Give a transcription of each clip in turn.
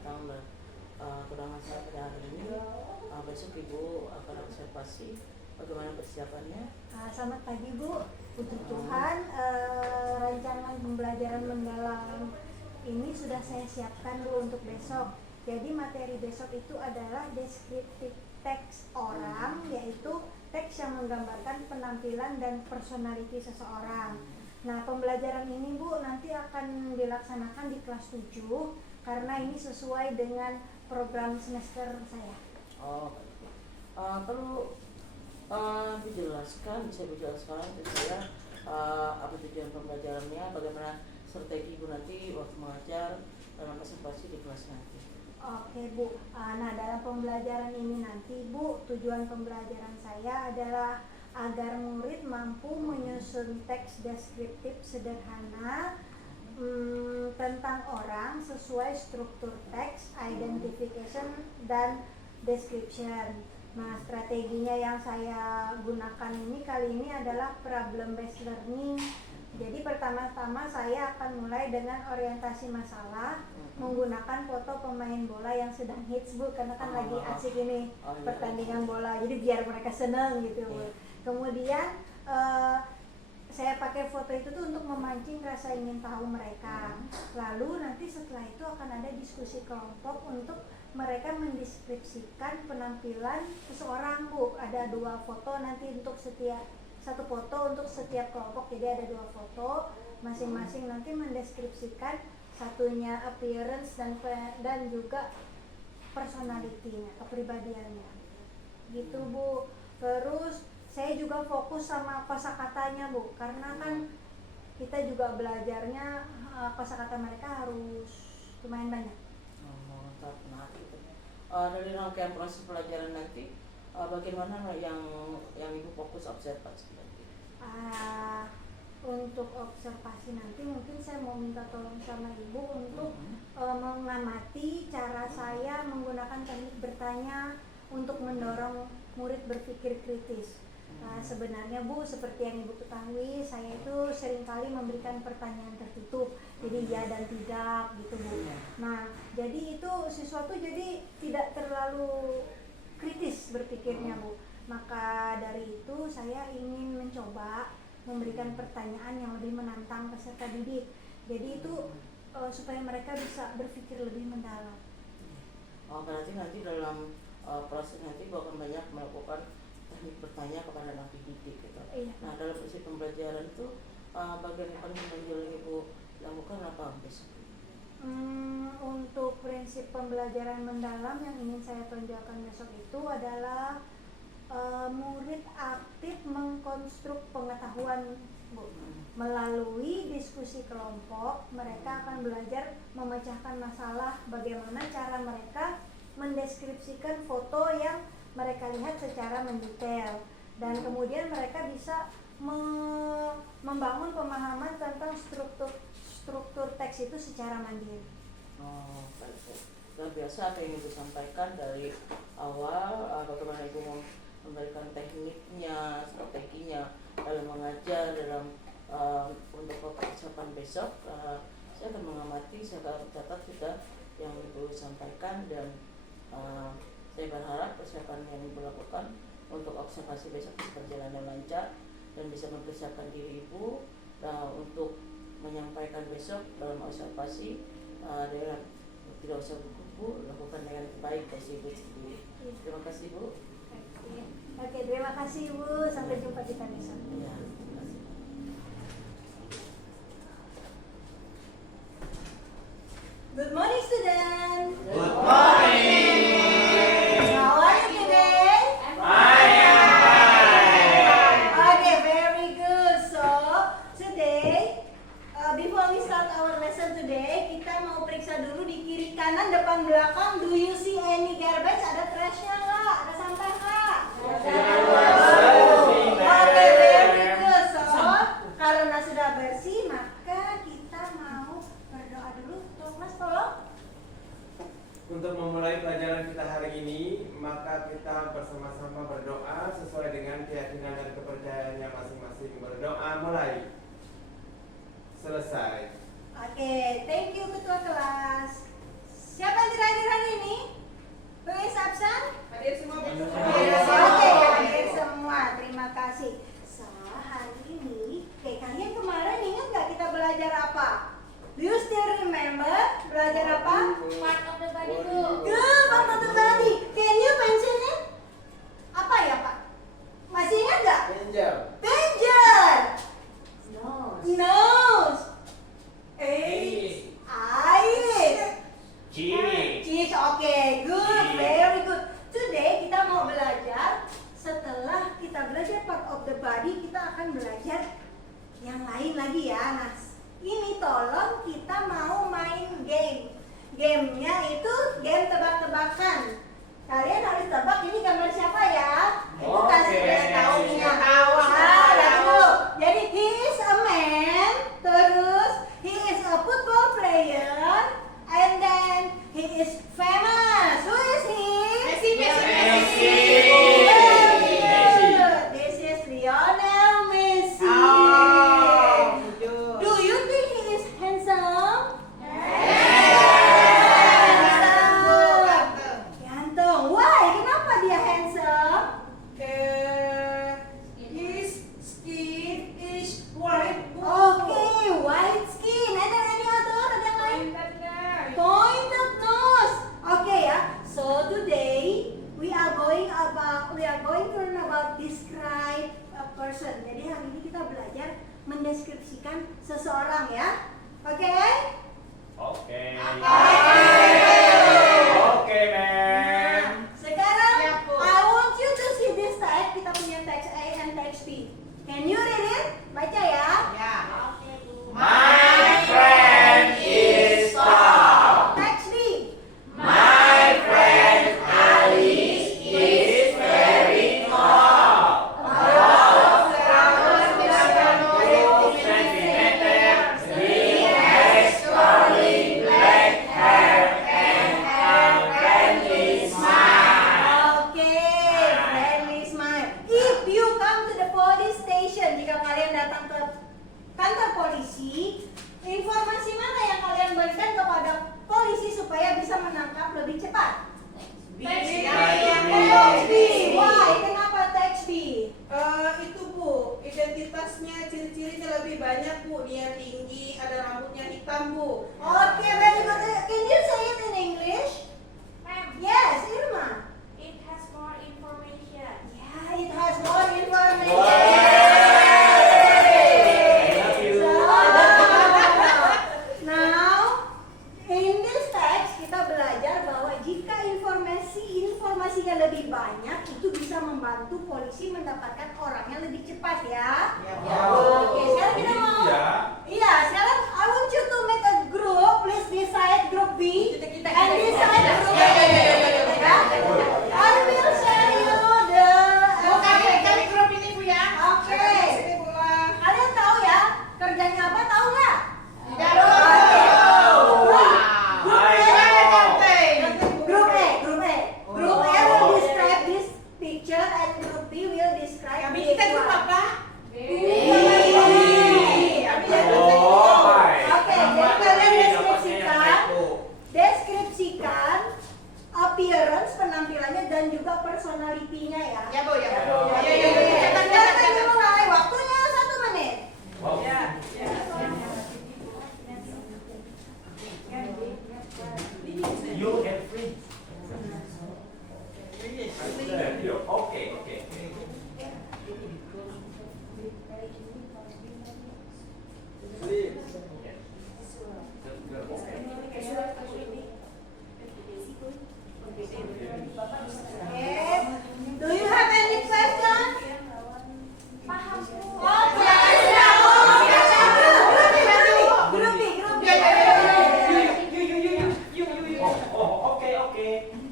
datang dan kedatangan saya pada hari ini. Besok Ibu akan observasi bagaimana persiapannya. Selamat pagi Bu, puji Tuhan, rancangan pembelajaran mendalam ini sudah saya siapkan Bu untuk besok. Jadi materi besok itu adalah descriptive text orang, yaitu teks yang menggambarkan penampilan dan personality seseorang. Nah, pembelajaran ini Bu nanti akan dilaksanakan di kelas 7 karena ini sesuai dengan program semester saya. Perlu dijelaskan, bisa dijelaskan ke saya apa tujuan pembelajarannya, bagaimana strategi Ibu nanti waktu mengajar dalam observasi di kelas nanti. Oke Bu, nah dalam pembelajaran ini nanti Bu, tujuan pembelajaran saya adalah agar murid mampu menyusun teks deskriptif sederhana tentang orang sesuai struktur teks, identification, dan description. Nah, strateginya yang saya gunakan ini kali ini adalah problem based learning. Jadi pertama-tama saya akan mulai dengan orientasi masalah menggunakan foto pemain bola yang sedang hits Bu, karena kan lagi asik ini pertandingan bola, jadi biar mereka senang gitu Bu. Kemudian saya pakai foto itu tuh untuk memancing rasa ingin tahu mereka. Lalu nanti setelah itu akan ada diskusi kelompok untuk mereka mendeskripsikan penampilan seseorang Bu. Ada 2 foto nanti untuk satu foto untuk setiap kelompok, jadi ada 2 foto masing-masing nanti mendeskripsikan satunya appearance dan juga personality-nya, kepribadiannya gitu Bu. Terus saya juga fokus sama kosakatanya Bu, karena kan kita juga belajarnya kosakata mereka harus lumayan banyak. Dari rangkaian proses pelajaran nanti, bagaimana yang Ibu fokus observasi nanti? Untuk observasi nanti mungkin saya mau minta tolong sama Ibu untuk mengamati cara saya menggunakan teknik bertanya untuk mendorong murid berpikir kritis. Sebenarnya Bu, seperti yang Ibu ketahui, saya itu seringkali memberikan pertanyaan tertutup, jadi ya dan tidak gitu Bu. Nah, jadi itu siswa tuh jadi tidak terlalu kritis berpikirnya Bu. Maka dari itu saya ingin mencoba memberikan pertanyaan yang lebih menantang peserta didik. Jadi itu supaya mereka bisa berpikir lebih mendalam. Berarti nanti dalam proses nanti Bu akan banyak melakukan teknik bertanya kepada anak didik gitu. Iya. Nah, dalam proses pembelajaran itu bagian yang paling menonjol yang Ibu lakukan apa besok? Untuk prinsip pembelajaran mendalam yang ingin saya tonjolkan besok itu adalah murid aktif mengkonstruk pengetahuan Bu. Melalui diskusi kelompok, mereka akan belajar memecahkan masalah, bagaimana cara mereka mendeskripsikan foto yang mereka lihat secara mendetail, dan kemudian mereka bisa membangun pemahaman tentang struktur teks itu secara mandiri. Baik. Luar biasa apa yang Ibu sampaikan dari awal, bagaimana Ibu memberikan tekniknya, strateginya dalam mengajar, dalam untuk persiapan besok. Saya akan mengamati, saya akan catat sudah yang Ibu sampaikan, dan saya berharap persiapan yang Ibu lakukan untuk observasi besok bisa berjalan dengan lancar dan bisa mempersiapkan diri Ibu untuk menyampaikan besok dalam observasi dengan tidak usah buku, lakukan dengan baik versi Ibu sendiri. Terima kasih Bu. Oke, terima kasih Bu. Sampai jumpa kita besok. Ya, terima kasih. Good morning, students. Good morning. How are you today? I am fine. Okay, very good. So today, before we start our lesson today, kita mau periksa dulu di kiri kanan depan belakang. Do you see any garbage? Ada trash-nya nggak? Ada sampah nggak? Oke, very good. So karena sudah bersih, maka kita mau berdoa dulu. Thomas, tolong. Untuk memulai pelajaran kita hari ini, maka kita bersama-sama berdoa sesuai dengan keyakinan dan kepercayaannya masing-masing. Berdoa mulai. Selesai. Oke, thank you ketua kelas. Siapa yang tidak hadir hari ini? Who is absent? Hadir semua. Oke, hadir semua. Terima kasih. So, hari ini, kalian kemarin ingat nggak kita belajar apa? Do you still remember belajar apa? Part of the body, Bu. Good, part of the body. Can you mention it? Apa ya, Pak? Masih ingat nggak? Angel. Danger. Nose. Nose. Eyes. Cheese. Oke, good, very good. Today kita mau belajar. Setelah kita belajar part of the body, kita akan belajar yang lain lagi ya. Nah, ini tolong kita mau main game. Gamenya itu game tebak-tebakan. Kalian harus tebak ini gambar siapa ya? Itu kasih tahunya. Jadi he is a man, terus he is a football player, and then he is famous. Who is he? Messi. This is Lionel Messi. Do you think he is handsome? Ganteng. Why? Kenapa dia handsome? His skin is white. Okay, white skin. And then any other? Ada yang lain? Pointed nose. Okay ya. So today we are going to learn about describe a person. Jadi hari ini kita belajar mendeskripsikan seseorang ya. Oke? Oke. Oke. Oke, ma'am. Sekarang Siap, Bu. I want you to see this text. Kita punya text A and text B. Can you read it? Baca ya. Ya. Oke, Bu. My friend is tall. Text B. My friend Alice is very tall. Centimeter. He has curly black hair and a friendly smile. Okay, friendly smile. If you come to the police station, jika kalian datang ke kantor polisi, informasi mana yang kalian berikan kepada polisi supaya bisa menangkap lebih cepat? Text B. Text B. Why? Kenapa text B? Itu Bu, identitasnya ciri-cirinya lebih banyak Bu. Dia tinggi, ada rambutnya hitam Bu. Okay, very good. Can you say it in English? Ma'am, Yes, Irma. it has more information. Yeah, it has more information. Love you. Now, in this text kita belajar bahwa jika informasinya lebih banyak, itu bisa membantu polisi mendapatkan orangnya lebih cepat ya. Oke, sekarang kita mau. Iya, sekarang I want you to make a group. Please decide group B and decide group A. Ya. I will share you the. Bu, kami grup ini Bu ya. Oke. Sini Bu lah. Kalian tahu ya kerjanya apa? Tahu nggak? Tidak Oke. Grup A. Group A will describe this picture and group B will describe Kami this kita grup one. apa? Oke, jadi kalian deskripsikan appearance, penampilannya dan juga personality-nya ya. Ya Bu, ya Bu. Oke. Ya. Silakan dimulai. Waktunya 1 menit. You have free. Okay. Okay. Do you have any questions? Paham, Bu. Oke. Group B.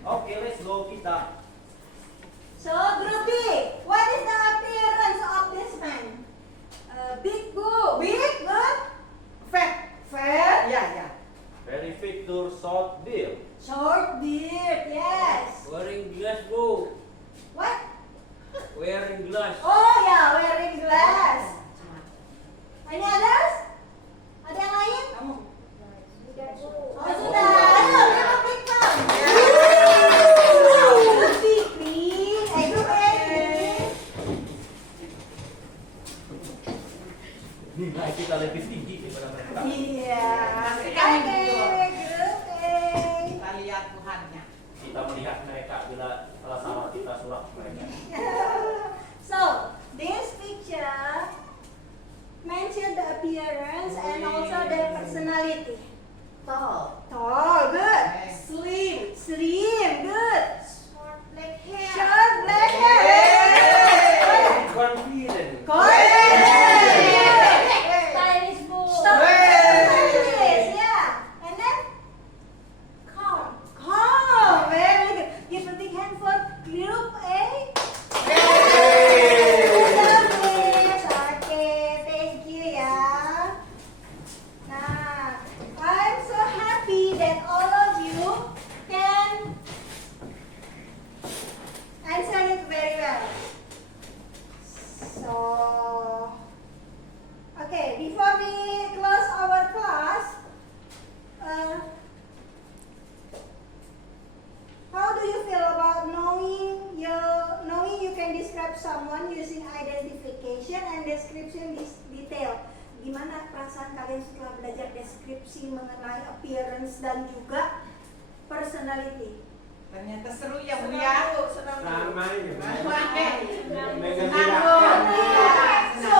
Okay, let's go kita. So, group B, what is the appearance of this man? Big, good. Big, good. Fat. Fair. Ya. Very figure short beard. Short beard, yes. Wearing glass, bro. What? Wearing glass. Oh yeah, wearing glass. nilai kita lebih tinggi daripada mereka. Iya. Pastikan Oke, gitu. grup A. Kita lihat Tuhannya. Kita melihat mereka bila salah salah kita surat mereka. So, this picture mention the appearance and also the personality. Tall. Tall, good. Slim. Slim, good. Short black hair. Short black hair. Confident. Confident. Stylish bu. Stylish, yeah. And then Calm. calm, very good. Give a big hand for group A. Oke, thank you ya. Nah, I'm so happy that all of you can answer it very well. So, okay, before we close our class, how do you feel about knowing you can describe someone using identification and description detail? Gimana perasaan kalian setelah belajar deskripsi mengenai appearance dan juga personality? Ternyata seru ya Bu ya. Ramai gitu. Senang. Menggembirakan. So,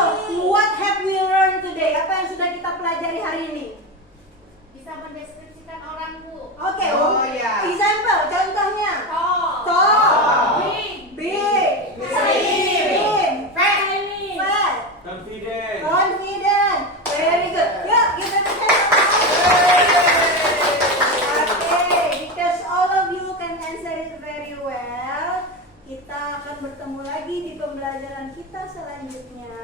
what have we learned today? Apa yang sudah kita pelajari hari ini? Bisa mendeskripsikan orang bu. Oke, Oh, ya. example, contohnya. Tall. Tall, Big. big, slim, fat, Confident. confident. Very good. Yuk, give it a hand. Okay, because all of you can answer it very well. Kita akan bertemu lagi di pembelajaran kita selanjutnya.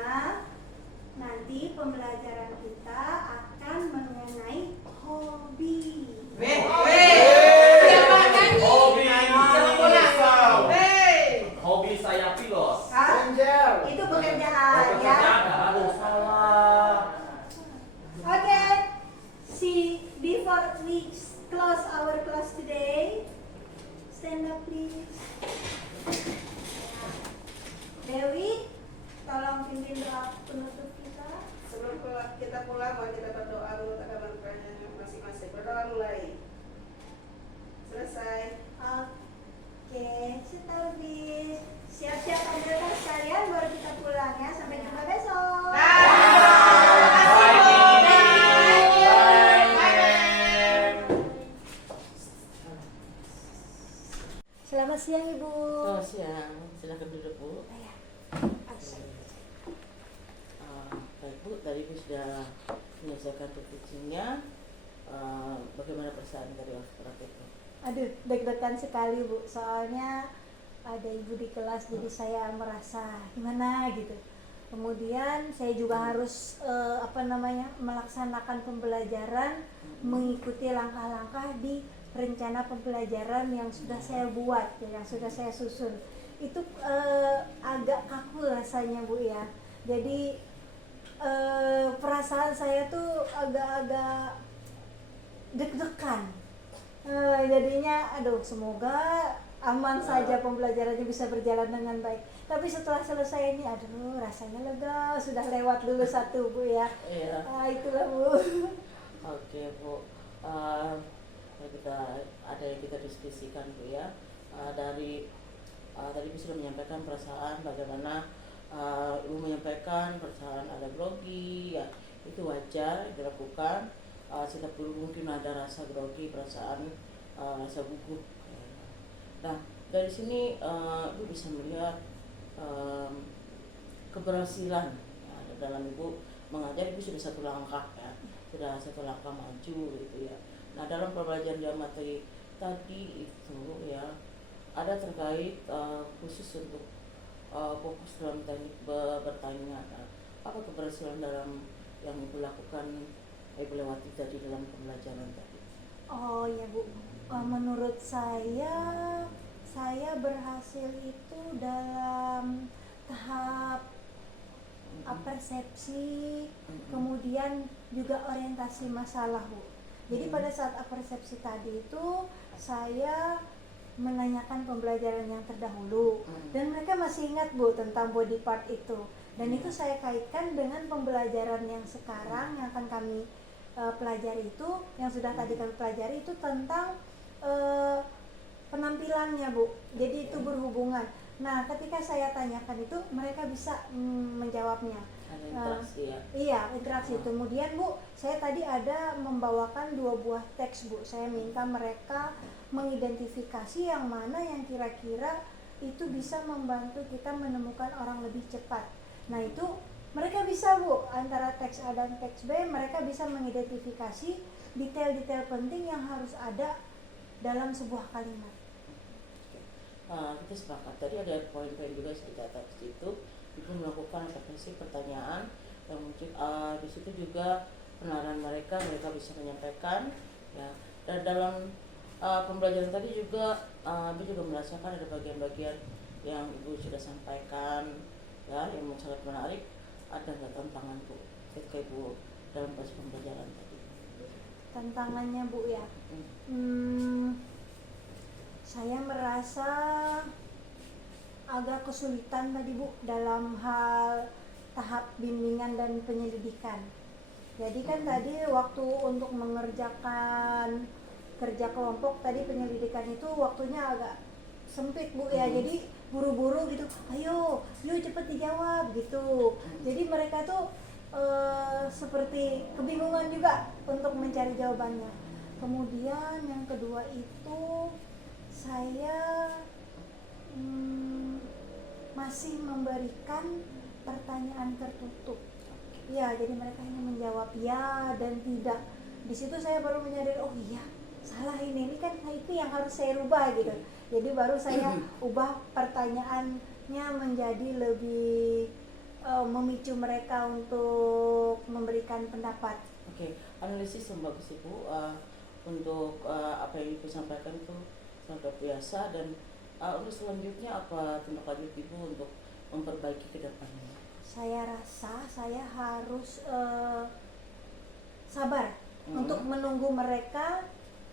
Nanti pembelajaran kita akan mengenai hobi. Siapa nyanyi? Hobi Siapa bola? Hobi saya pilot. Hah? Itu pekerjaan ya. Aduh salah. Okay. See, before we close our class today, stand up please. Dewi, tolong pimpin doa penutup kita. Sebelum kita pulang, mari kita berdoa dulu pada berkahnya masing-masing. Berdoa mulai. Selesai. Oke, setahun please. Siap-siap ambilkan sekalian baru kita pulang ya. Sampai jumpa besok. Selamat siang Ibu. Selamat siang, silakan duduk Bu. Baik Bu, tadi Bu sudah menyelesaikan teachingnya. Bagaimana perasaan dari prakteknya? Aduh, deg-degan sekali Bu. Soalnya ada ibu di kelas, jadi saya merasa gimana gitu. Kemudian saya juga harus melaksanakan pembelajaran, mengikuti langkah-langkah di rencana pembelajaran yang sudah saya buat, yang sudah saya susun. Itu agak kaku rasanya Bu ya. Jadi perasaan saya tuh agak-agak deg-degan. Jadinya aduh, semoga aman saja pembelajarannya bisa berjalan dengan baik. Tapi setelah selesai ini aduh rasanya lega, sudah lewat dulu satu Bu ya. Iya. Itulah Bu. Oke Bu, ada yang kita diskusikan Bu ya. Dari tadi Bu sudah menyampaikan perasaan bagaimana Ibu menyampaikan perasaan ada grogi ya, itu wajar dilakukan. Setiap guru mungkin ada rasa grogi, perasaan rasa gugup. Nah, dari sini Ibu bisa melihat keberhasilan dalam Ibu mengajar. Ibu sudah satu langkah ya, sudah satu langkah maju gitu ya. Nah, dalam pembelajaran dia materi tadi itu ya ada terkait khusus untuk fokus dalam teknik bertanya. Nah, apa keberhasilan dalam yang Ibu lakukan, Ibu lewati tadi dalam pembelajaran tadi? Oh ya Bu, menurut saya berhasil itu dalam tahap persepsi, kemudian juga orientasi masalah Bu. Jadi pada saat persepsi tadi itu saya menanyakan pembelajaran yang terdahulu dan mereka masih ingat Bu tentang body part itu. Dan itu saya kaitkan dengan pembelajaran yang sekarang yang akan kami pelajari itu, yang sudah tadi kami pelajari itu tentang penampilannya, Bu. Jadi itu berhubungan. Nah, ketika saya tanyakan itu, mereka bisa menjawabnya. Ada interaksi ya. Iya, interaksi. Kemudian Bu, saya tadi ada membawakan 2 buah teks, Bu. Saya minta mereka mengidentifikasi yang mana yang kira-kira itu bisa membantu kita menemukan orang lebih cepat. Nah, itu mereka bisa, Bu, antara teks A dan teks B, mereka bisa mengidentifikasi detail-detail penting yang harus ada dalam sebuah kalimat. Kita sepakat. Tadi ada poin-poin juga saya catat di situ. Ibu melakukan refleksi pertanyaan yang mungkin di situ juga penalaran mereka bisa menyampaikan ya. Dan dalam pembelajaran tadi juga Ibu juga merasakan ada bagian-bagian yang Ibu sudah sampaikan ya, yang sangat menarik. Ada nggak tantangan Bu ketika Ibu dalam proses pembelajaran tadi? Tantangannya, Bu, ya. Saya merasa agak kesulitan tadi, Bu, dalam hal tahap bimbingan dan penyelidikan. Jadi kan tadi waktu untuk mengerjakan kerja kelompok tadi penyelidikan itu waktunya agak sempit, Bu, ya. Jadi buru-buru gitu, ayo yuk cepet dijawab gitu. Jadi mereka tuh seperti kebingungan juga untuk mencari jawabannya. Kemudian yang kedua itu saya masih memberikan pertanyaan tertutup. Ya, jadi mereka hanya menjawab ya dan tidak. Di situ saya baru menyadari, oh iya, salah ini kan itu yang harus saya rubah gitu. Jadi baru saya ubah pertanyaannya menjadi lebih memicu mereka untuk memberikan pendapat. Oke, analisis yang bagus Ibu untuk apa yang Ibu sampaikan itu sangat biasa. Dan untuk selanjutnya apa tindak lanjut Ibu untuk memperbaiki ke depannya? Saya rasa saya harus sabar untuk menunggu mereka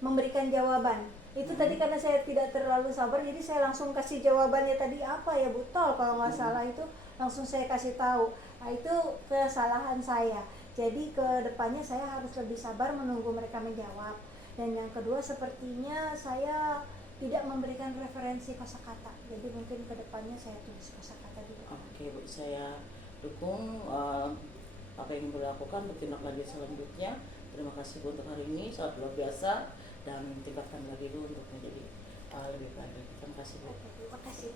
memberikan jawaban. Itu tadi karena saya tidak terlalu sabar, jadi saya langsung kasih jawabannya tadi apa ya, Bu Tol kalau nggak salah, itu langsung saya kasih tahu. Nah, itu kesalahan saya. Jadi ke depannya saya harus lebih sabar menunggu mereka menjawab. Dan yang kedua, sepertinya saya tidak memberikan referensi kosakata. Jadi mungkin ke depannya saya tulis kosakata dulu. Oke, Bu, saya dukung apa yang Ibu lakukan untuk tindak lanjut selanjutnya. Terima kasih Bu untuk hari ini, sangat luar biasa, dan tingkatkan lagi Bu untuk menjadi lebih baik. Terima kasih Bu. Terima kasih.